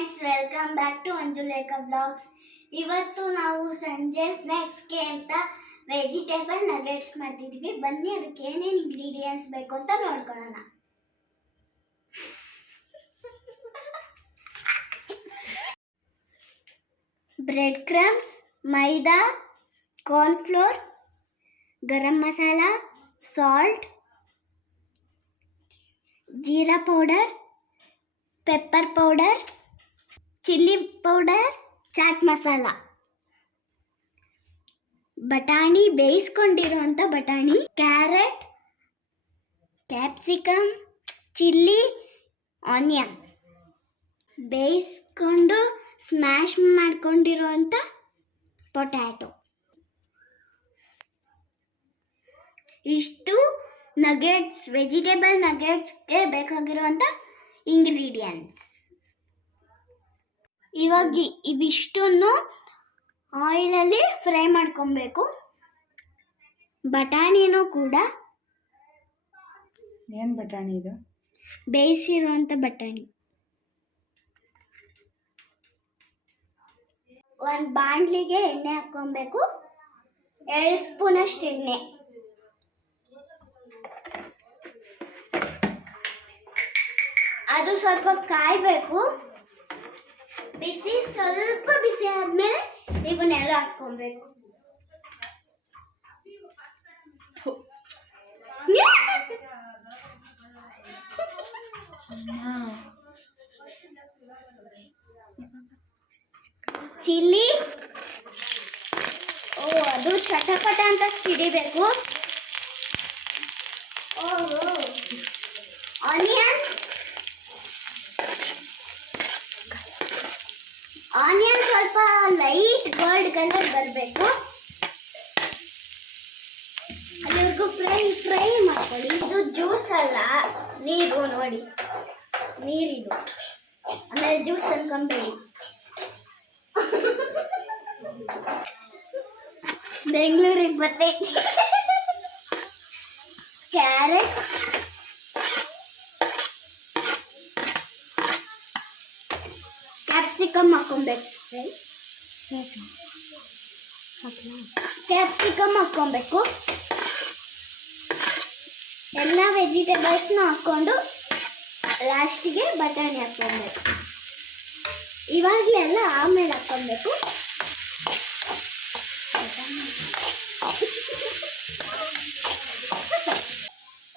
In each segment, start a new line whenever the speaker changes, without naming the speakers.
Friends welcome back to Anjulekha blogs ಇವತ್ತು ನಾವು ಸಂಜೆ ಸ್ನ್ಯಾಕ್ಸ್ಗೆ ಅಂತ ವೆಜಿಟೇಬಲ್ ನಗೆಟ್ಸ್ ಮಾಡ್ತಿದ್ವಿ. ಬನ್ನಿ, ಅದಕ್ಕೆ ಏನೇನು ಇಂಗ್ರೀಡಿಯೆಂಟ್ಸ್ ಬೇಕು ಅಂತ ನೋಡ್ಕೊಳ್ಳೋಣ. Bread crumbs maida cornflour garam masala salt jeera powder pepper powder chilli powder, chaat masala. ಬಟಾಣಿ ಬೇಯಿಸ್ಕೊಂಡಿರುವಂಥ ಬಟಾಣಿ, ಕ್ಯಾರೆಟ್ ಕ್ಯಾಪ್ಸಿಕಮ್ ಚಿಲ್ಲಿ, ಆನಿಯನ್. ಬೇಯಿಸ್ಕೊಂಡು ಸ್ಮ್ಯಾಶ್ ಮಾಡ್ಕೊಂಡಿರುವಂಥ ಪೊಟ್ಯಾಟೊ. ಇಷ್ಟು ನಗೆಟ್ಸ್ ವೆಜಿಟೇಬಲ್ ನಗೆಟ್ಸ್ಗೆ ಬೇಕಾಗಿರುವಂಥ ಇಂಗ್ರೀಡಿಯೆಂಟ್ಸ್ ಇವಾಗ ಇವಿಷ್ಟನ್ನು ಆಯಿಲಲ್ಲಿ ಫ್ರೈ ಮಾಡ್ಕೊಬೇಕು. ಬಟಾಣಿನೂ ಕೂಡ.
ಏನು ಬಟಾಣಿ ಇದು?
ಬೇಯಿಸಿರುವಂಥ ಬಟಾಣಿ. ಒಂದು ಬಾಣಲಿಗೆ ಎಣ್ಣೆ ಹಾಕ್ಕೊಬೇಕು. ಎರಡು ಸ್ಪೂನಷ್ಟು ಎಣ್ಣೆ. ಅದು ಸ್ವಲ್ಪ ಕಾಯಬೇಕು. ಬಿಸಿ ಸ್ವಲ್ಪ ಬಿಸಿ ಆದ್ಮೇಲೆ ಇವನ್ನೆಲ್ಲ ಹಾಕ್ಕೊಬೇಕು ಚಿಲ್ಲಿ ಓ ಅದು ಚಟಪಟ ಅಂತ ಸಿಡಿಬೇಕು ಆನಿಯನ್ ಆನಿಯನ್ ಸ್ವಲ್ಪ ಲೈಟ್ ಗೋಲ್ಡ್ ಬರಬೇಕು ಅಲ್ಲಿವರೆಗೂ ಫ್ರೈ ಫ್ರೈ ಮಾಡ್ಕೊಳ್ಳಿ. ಇದು ಜ್ಯೂಸ್ ಅಲ್ಲ, ನೀರು ನೋಡಿ. ನೀರಿದು. ಆಮೇಲೆ ಜ್ಯೂಸ್ ಅನ್ಕೊಂಬೇಡಿ ಬೆಂಗಳೂರಿಗೆ ಬರ್ತೈತಿ ಕ್ಯಾರೆಟ್. ಕ್ಯಾಪ್ಸಿಕಮ್ ಹಾಕೊಬೇಕು ಕ್ಯಾಪ್ಸಿಕಮ್ ಹಾಕ್ಕೊಬೇಕು. ಎಲ್ಲ ವೆಜಿಟೇಬಲ್ಸ್ನ ಹಾಕ್ಕೊಂಡು ಲಾಸ್ಟಿಗೆ ಬಟಾಣಿ ಹಾಕ್ಕೊಬೇಕು. ಇವಾಗಲೆಲ್ಲ ಆಮೇಲೆ ಹಾಕ್ಕೊಬೇಕು.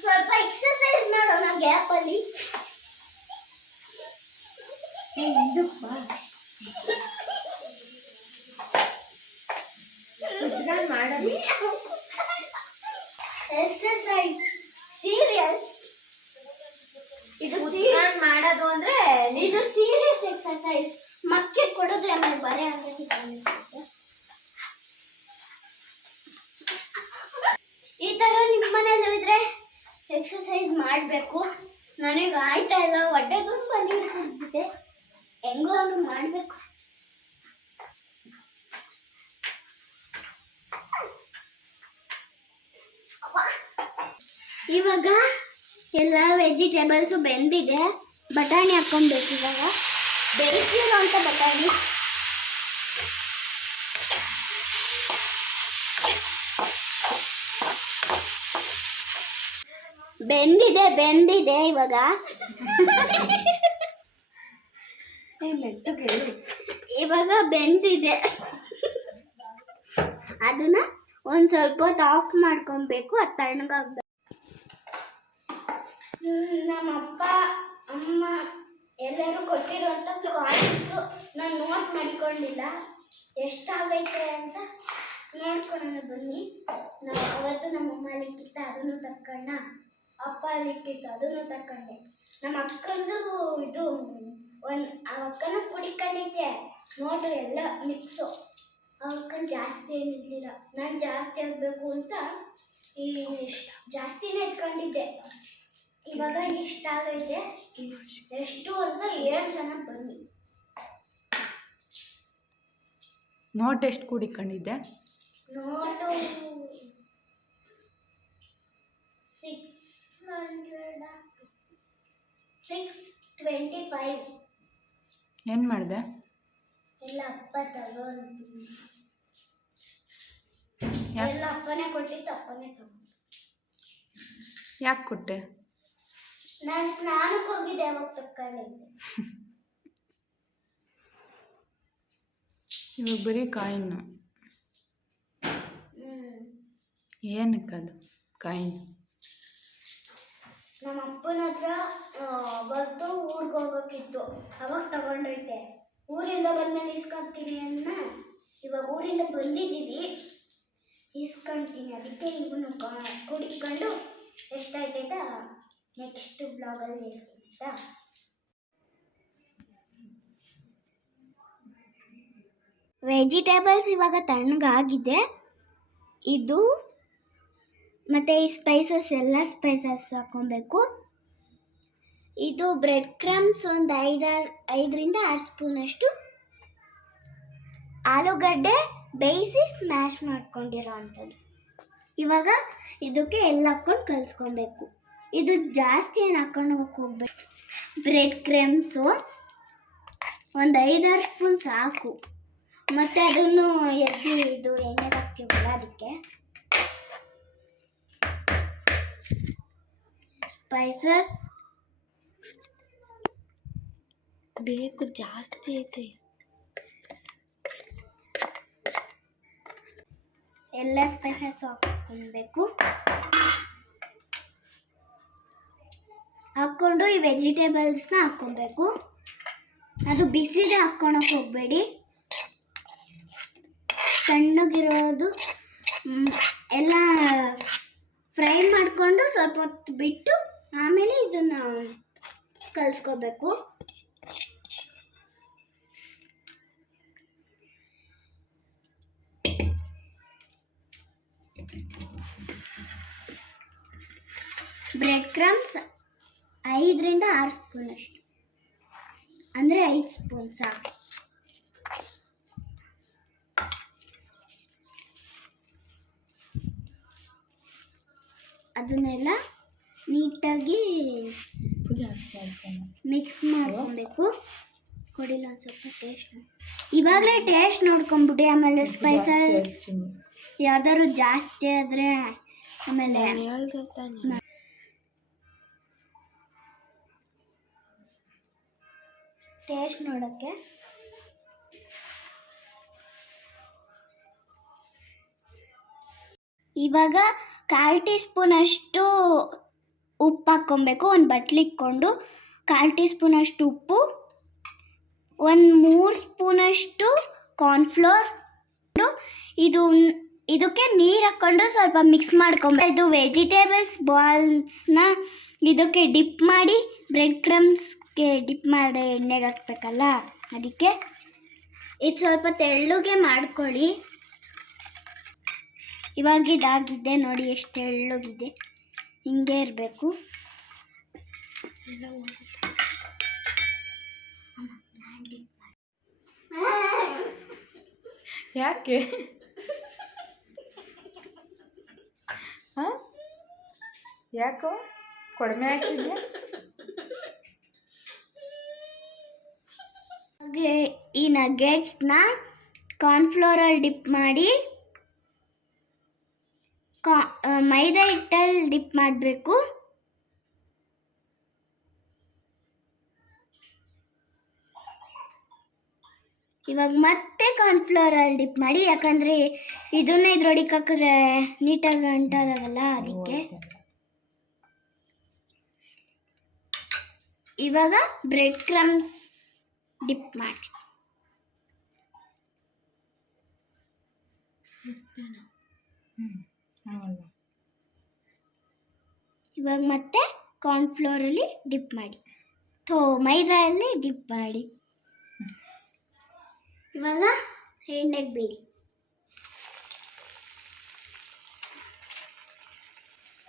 ಸ್ವಲ್ಪ ಎಕ್ಸಸೈಸ್ ಮಾಡೋಣ ಗ್ಯಾಪಲ್ಲಿ ಎಕ್ಸರ್ಸೈಸ್ ಸೀರಿಯಸ್ ಇದು
ಸೀರಿಯಸ್ ಮಾಡೋದು ಅಂದ್ರೆ
ಇದು ಸೀರಿಯಸ್ ಎಕ್ಸರ್ಸೈಸ್ ಮಕ್ಕೆ ಕೊಡಿದ್ರೆ ಆಮೇಲೆ ಬರೆ ಅಂದ್ರೆ ಈ ತರ ನಿಮ್ಮ ಮನೇಲಿ ಇದ್ರೆ ಎಕ್ಸರ್ಸೈಸ್ ಮಾಡಬೇಕು. ನನಗೆ ಆಯ್ತಾ ಇಲ್ಲ. ಹೊಟ್ಟೆ ತುಂಬ ನೀರು ಹೆಂಗೋ ಅವನು ಮಾಡಬೇಕು. ಇವಾಗ ಎಲ್ಲ ವೆಜಿಟೇಬಲ್ಸು ಬೆಂದಿದೆ. ಬಟಾಣಿ ಹಾಕ್ಕೊಬೇಕು ಇವಾಗ. ಬೇಯಿಸಿರೋಂಥ ಬಟಾಣಿ. ಬೆಂದಿದೆ ಬೆಂದಿದೆ ಇವಾಗ. ಇವಾಗ ಬೆಂದಿದೆ. ಅದನ್ನ ಒಂದು ಸ್ವಲ್ಪ ಹೊತ್ತು ಆಫ್ ಮಾಡ್ಕೊಬೇಕು. ಅದು ತಣ್ಣಗಾಗ್ಬೇಕು. ನಮ್ಮ ಅಪ್ಪ ಅಮ್ಮ ಎಲ್ಲರೂ ಕೊಟ್ಟಿರುವಂಥ ಕಾಯಿನ್ಸು ನಾನು ನೋಟ್ ಮಾಡಿಕೊಂಡಿಲ್ಲ ಎಷ್ಟಾಗೈತೆ ಅಂತ ನೋಡ್ಕೊಂಡು ಬನ್ನಿ. ನಾವು ಅವತ್ತು ನಮ್ಮ ಲಿಕ್ಕಿತ್ತ ಅದನ್ನು ತಕ್ಕೊಂಡ ಅಪ್ಪ ಲಿಕ್ಕಿತ್ತು ಅದನ್ನು ತಕ್ಕೊಂಡೆ. ನಮ್ಮ ಅಕ್ಕಂದು ಇದು, ಒಂದು ಆ ಅಕ್ಕನ ಕುಡಿಕೊಂಡಿದ್ದೆ. ನೋಟು ಎಲ್ಲ ಮಿಕ್ಸು. ಆ ಅಕ್ಕನ ಜಾಸ್ತಿ ಏನಿರಲಿಲ್ಲ ನಾನು ಜಾಸ್ತಿ ಆಗಬೇಕು ಅಂತ ಈ ಜಾಸ್ತಿನೇ ಎತ್ಕೊಂಡಿದ್ದೆ. ಇವಾಗ ಇಷ್ಟ ಆಗೈತೆ. ಎಷ್ಟು ಅಂತ ಏಳು ಜನ ಬನ್ನಿ.
ನೋಟ್ ಎಷ್ಟು ಕೂಡಿಕೊಂಡಿದ್ದೆ?
Note six hundred six twenty five
ಏನು ಮಾಡಿದೆ?
ಎಲ್ಲ ಅಪ್ಪ ತಗೋ ಅಂತೀನಿ. ಎಲ್ಲ ಅಪ್ಪನೇ ಕೊಟ್ಟಿತ್ತು ಅಪ್ಪನೇ ತಗೊಂಡು
ಯಾಕೆ ಕೊಟ್ಟೆ?
ನಾನು ಸ್ನಾನಕ್ಕೆ ಹೋಗಿದ್ದೆ ಅವಾಗ ತಕ್ಕೊಂಡಿದ್ದೆ
ಇವಾಗ ಬರೀ ಕಾಯಿನ್ ಏನಕ್ಕದು ಕಾಯಿನ್?
ನಮ್ಮ ಅಪ್ಪನ ಹತ್ರ ಬರ್ತು ಊರಿಗೆ ಹೋಗ್ಬೇಕಿತ್ತು. ಅವಾಗ ತಗೊಂಡೋಯ್ತೆ. ಊರಿಂದ ಬಂದ್ಮೇಲೆ ಇಸ್ಕೊಂತೀನಿ ಅನ್ನ. ಇವಾಗ ಊರಿಂದ ಬಂದಿದ್ದೀವಿ. ಇಸ್ಕೊಂತೀನಿ. ಅದಕ್ಕೆ ಇವನು ಕುಡಿಕೊಂಡು ಎಷ್ಟಾಯ್ತೈತ ನೆಕ್ಸ್ಟ್ ಬ್ಲಾಗಲ್ಲಿ ಆಯ್ತಾ? ವೆಜಿಟೇಬಲ್ಸ್ ಇವಾಗ ತಣ್ಣಗಾಗಿದೆ. ಇದು ಮತ್ತು ಈ ಸ್ಪೈಸಸ್ ಎಲ್ಲ ಸ್ಪೈಸಸ್ ಹಾಕೊಬೇಕು. ಇದು ಬ್ರೆಡ್ ಕ್ರಮ್ಸ್ ಒಂದು ಐದಾರು, ಐದರಿಂದ ಆರು ಸ್ಪೂನಷ್ಟು ಆಲೂಗಡ್ಡೆ ಬೇಯಿಸಿ ಸ್ಮ್ಯಾಶ್ ಮಾಡ್ಕೊಂಡಿರೋ ಅಂಥದ್ದು ಇವಾಗ ಇದಕ್ಕೆ ಎಲ್ಲ ಹಾಕ್ಕೊಂಡು ಕಲಿಸ್ಕೊಬೇಕು. ಇದು ಜಾಸ್ತಿ ಏನು ಹಾಕೊಂಡು ಹೋಗ್ಬೇಕು ಬ್ರೆಡ್ ಕ್ರೇಮ್ಸು ಒಂದು ಐದಾರು ಸ್ಪೂನ್ ಸಾಕು. ಮತ್ತು ಅದನ್ನು ಎದ್ದು ಇದು ಎಣ್ಣೆ ಹಾಕ್ತೀವಲ್ಲ ಅದಕ್ಕೆ. ಸ್ಪೈಸಸ್
ಬೇಕು ಜಾಸ್ತಿ ಐತೆ.
ಎಲ್ಲ ಸ್ಪೈಸಸ್ ಹಾಕ್ಕೊಳ್ಬೇಕು ಹಾಕ್ಕೊಂಡು ಈ ವೆಜಿಟೇಬಲ್ಸ್ನ ಹಾಕ್ಕೊಬೇಕು. ಅದು ಬಿಸಿದೆ ಹಾಕ್ಕೊಳಕ್ಕೆ ಹೋಗಬೇಡಿ. ತಣ್ಣಗಿರೋದು ಎಲ್ಲ ಫ್ರೈ ಮಾಡಿಕೊಂಡು ಸ್ವಲ್ಪ ಹೊತ್ತು ಬಿಟ್ಟು ಆಮೇಲೆ ಇದನ್ನು ಕಲಿಸ್ಕೋಬೇಕು. ಬ್ರೆಡ್ ಕ್ರಮ್ಸ್ ಐದರಿಂದ ಆರು ಸ್ಪೂನ್ ಅಷ್ಟು. ಅಂದರೆ ಐದು ಸ್ಪೂನ್ ಸಾಕು. ಅದನ್ನೆಲ್ಲ ನೀಟಾಗಿ ಮಿಕ್ಸ್ ಮಾಡ್ಕೊಬೇಕು. ಕೊಡಿಲ್ಲ ಒಂದು ಸ್ವಲ್ಪ ಟೇಸ್ಟ್ ಇವಾಗಲೇ ಟೇಸ್ಟ್ ನೋಡ್ಕೊಂಬಿಟ್ಟು ಆಮೇಲೆ ಸ್ಪೈಸಸ್ ಯಾವ್ದಾದ್ರು ಜಾಸ್ತಿ ಆದರೆ ಆಮೇಲೆ ಟೇಸ್ಟ್ ನೋಡೋಕ್ಕೆ. ಇವಾಗ ಕಾಲು ಟೀ ಸ್ಪೂನಷ್ಟು ಉಪ್ಪು ಹಾಕ್ಕೊಬೇಕು, ಒಂದು ಬಟ್ಲಿಕ್ಕೊಂಡು ಕಾಲು ಟೀ ಸ್ಪೂನಷ್ಟು ಉಪ್ಪು, ಒಂದು ಮೂರು ಸ್ಪೂನಷ್ಟು ಕಾರ್ನ್ಫ್ಲೋರ್ ಇದು ಇದಕ್ಕೆ ನೀರು ಹಾಕ್ಕೊಂಡು ಸ್ವಲ್ಪ ಮಿಕ್ಸ್ ಮಾಡ್ಕೊಬೇಕು. ಇದು ವೆಜಿಟೇಬಲ್ಸ್ ಬಾಲ್ಸ್ನ ಇದಕ್ಕೆ ಡಿಪ್ ಮಾಡಿ ಬ್ರೆಡ್ ಕ್ರಮ್ಸ್ಗೆ ಡಿಪ್ ಮಾಡಿ ಎಣ್ಣೆಗೆ ಹಾಕ್ಬೇಕಲ್ಲ? ಅದಕ್ಕೆ ಇದು ಸ್ವಲ್ಪ ತೆಳ್ಳಗೆ ಮಾಡ್ಕೊಳ್ಳಿ. ಇವಾಗ ಇದಾಗಿದೆ ನೋಡಿ ಎಷ್ಟು ತೆಳ್ಳಗಿದೆ. ಹಿಂಗೆ ಇರಬೇಕು.
ಯಾಕೆ? ಯಾಕೋ? ಕಡಿಮೆ ಹಾಕಿದ್ಯಾ?
ಹಾಗೆ ಈ ನಗೆಟ್ಸ್ನ ಕಾರ್ನ್ಫ್ಲೋರಲ್ಲಿ ಡಿಪ್ ಮಾಡಿ, ಕಾ ಮೈದಾ ಹಿಟ್ಟಲ್ಲಿ ಡಿಪ್ ಮಾಡಬೇಕು. ಇವಾಗ ಮತ್ತೆ ಕಾರ್ನ್ಫ್ಲೋರಲ್ಲಿ ಡಿಪ್ ಮಾಡಿ, ಯಾಕಂದರೆ ಇದನ್ನ ಇದ್ರೊಳಗೆ ಹಾಕಿದ್ರೆ ನೀಟಾಗಿ ಅಂಟದವಲ್ಲ ಅದಕ್ಕೆ. ಇವಾಗ ಬ್ರೆಡ್ ಕ್ರಮ್ಸ್ ಡಿಪ್ ಮಾಡಿ ಇವಾಗ ಮತ್ತೆ ಕಾರ್ನ್ಫ್ಲೋರಲ್ಲಿ ಡಿಪ್ ಮಾಡಿ. ಥೋ, ಮೈದಾಯಲ್ಲಿ ಡಿಪ್ ಮಾಡಿ. ಇವಾಗ ಎಣ್ಣೆಗೆ ಬೇಡಿ.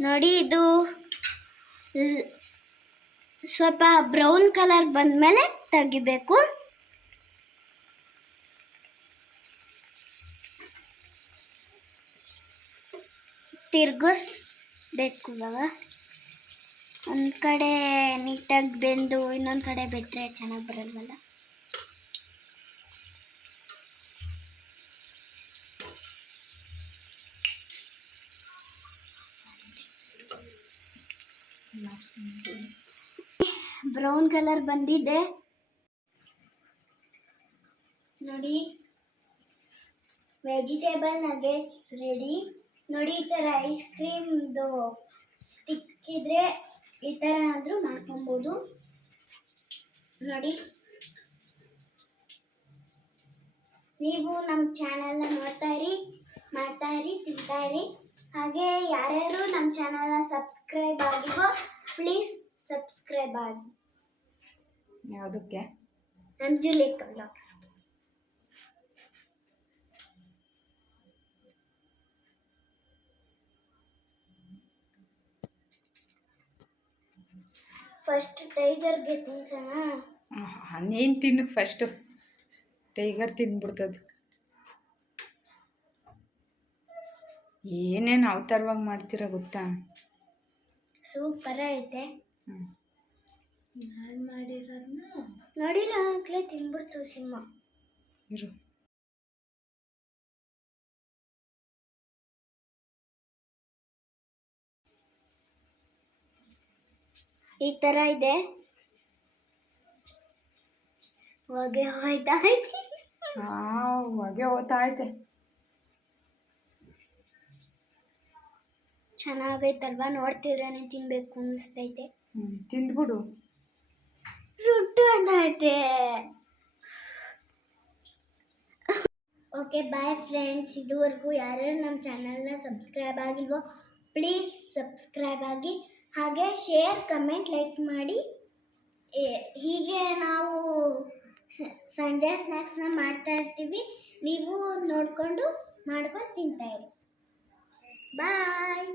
ನೋಡಿ ಇದು. ಸ್ವಲ್ಪ ಬ್ರೌನ್ ಕಲರ್ ಬಂದ ಮೇಲೆ ತೆಗಿಬೇಕು. ತಿರ್ಗಿಸ್ಬೇಕು ಇವಾಗ. ಒಂದು ಕಡೆ ನೀಟಾಗಿ ಬೆಂದು ಇನ್ನೊಂದು ಕಡೆ ಬಿಟ್ಟರೆ ಚೆನ್ನಾಗಿ ಬರಲ್ವಲ್ಲ? ಬ್ರೌನ್ ಕಲರ್ ಬಂದಿದೆ. ನೋಡಿ. ವೆಜಿಟೇಬಲ್ ನಗೆಟ್ಸ್ ರೆಡಿ ನೋಡಿ, ಈ ಥರ ಐಸ್ ಕ್ರೀಮ್ದು ಸ್ಟಿಕ್ ಇದ್ರೆ ಈ ಥರ ಆದರೂ ಮಾಡ್ಕೊಬೋದು. ನೋಡಿ. ನೀವು ನಮ್ಮ ಚಾನಲ್ನ ನೋಡ್ತಾ ಇರಿ, ಮಾಡ್ತಾ ಇರಿ, ತಿಂತಾ ಇರಿ. ಹಾಗೆ ಯಾರ್ಯಾರು ನಮ್ಮ ಚಾನಲ್ನ ಸಬ್ಸ್ಕ್ರೈಬ್ ಆಗಿವೋ ಪ್ಲೀಸ್ ಸಬ್ಸ್ಕ್ರೈಬ್ ಆಗಿ
ಯಾವುದಕ್ಕೆ?
ಅಂಜುಲೇಖ ಬ್ಲಾಗ್ಸ್ ಫಸ್ಟ್ ಟೈಗರ್ಗೆ ತಿನ್ಸೋಣ?
ನೀನು ತಿನ್ನು ಫಸ್ಟು ಟೈಗರ್ ತಿಂದ್ಬಿಡ್ತದೆ ಏನೇನು ಅವತಾರವಾಗಿ ಮಾಡ್ತೀರಾ ಗೊತ್ತಾ?
ಸೂಪರ್ ಐತೆ.
ಹ್ಞೂ
ನಾನು ಮಾಡಿರೋದನ್ನ
ನೋಡಿಲ್ಲ ಆಗ್ಲೇ ತಿನ್ಬಿಡ್ತು ಸಿಂಹ
ಇರು.
ಈ ಥರ ಇದೆ. ಹೊಗೆ ಹೋಯ್ತಾ ಐತೆ
ಹಾಂ ಹೊಗೆ ಹೋಗ್ತಾಯ್ತೆ
ಚೆನ್ನಾಗೈತಲ್ವಾ? ನೋಡ್ತಿದ್ರೇನೆ ತಿನ್ಬೇಕು ಅನಿಸ್ತೈತೆ
ಹ್ಞೂ ತಿಂದ್ಬಿಡು.
ಸುಟ್ಟು ಅಂತೈತೆ ಓಕೆ ಬಾಯ್ ಫ್ರೆಂಡ್ಸ್ ಇದುವರೆಗೂ ಯಾರ್ಯಾರು ನಮ್ಮ ಚಾನಲ್ನ ಸಬ್ಸ್ಕ್ರೈಬ್ ಆಗಿಲ್ವೋ ಪ್ಲೀಸ್ ಸಬ್ಸ್ಕ್ರೈಬ್ ಆಗಿ. ಹಾಗೆ ಶೇರ್ ಕಮೆಂಟ್ ಲೈಕ್ ಮಾಡಿ. ಹೀಗೆ ನಾವು ಸಂಜೆ ಸ್ನ್ಯಾಕ್ಸ್ನ ಮಾಡ್ತಾ ಇರ್ತೀವಿ. ನೀವು ನೋಡಿಕೊಂಡು ಮಾಡ್ಕೊಂಡು ತಿಂತಾಯಿರಿ ಬಾಯ್